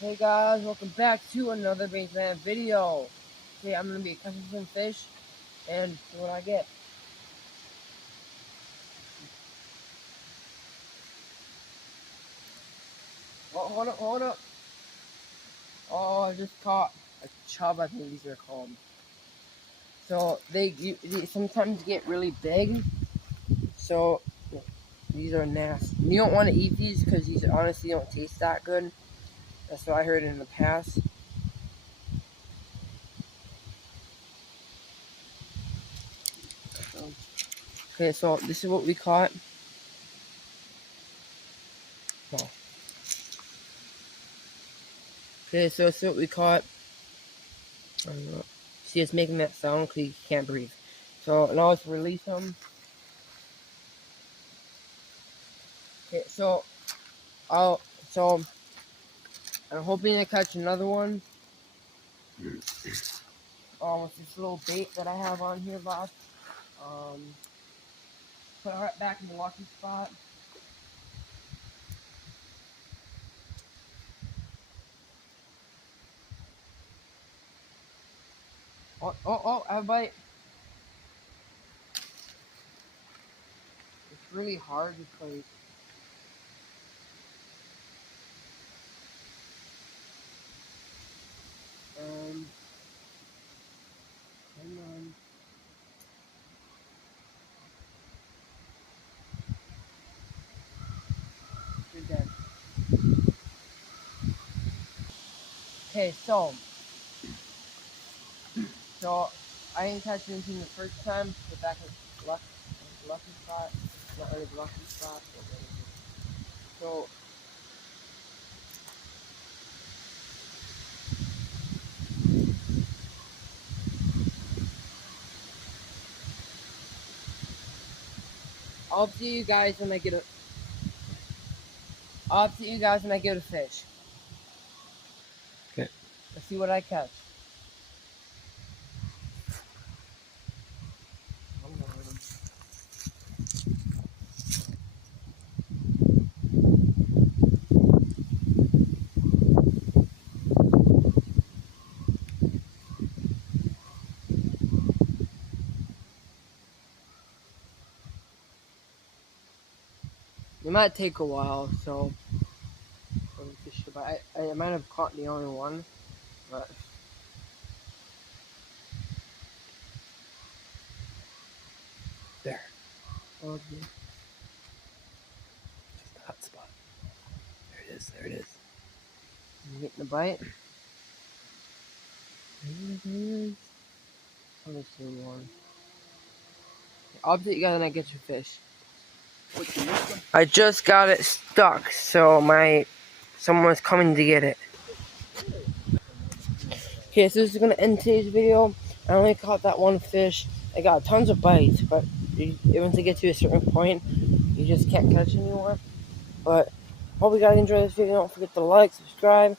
Hey guys, welcome back to another Baseman video. Today I'm going to be catching some fish and see what I get. Oh, hold up. Oh, I just caught a chub, I think these are called. So they sometimes get really big. So these are nasty. You don't want to eat these because these honestly don't taste that good. That's what I heard in the past. Okay, so this is what we caught. Oh. Okay, so this is what we caught. See, it's making that sound because he can't breathe. So now let's release him. Okay, so I'm hoping to catch another one. With this little bait that I have on here, boss. Put it right back in the lucky spot. Oh, I have a bite. It's really hard because come on. You're dead. Okay, so I didn't catch anything the first time. Put back in the lucky spot. Not really the lucky spot, but so I'll see you guys when I get a fish. Okay. Let's see what I catch. It might take a while, so I might have caught the only one, but There. okay. Just a hot spot. There it is. There it is. I'm getting a bite. I'm just seeing one. I'll update you guys when I get your fish. I just got it stuck, so someone's coming to get it. Okay, so this is gonna end today's video. I only caught that one fish. I got tons of bites, but once you get to a certain point, you just can't catch anymore. But hope you guys enjoy this video. Don't forget to like, subscribe,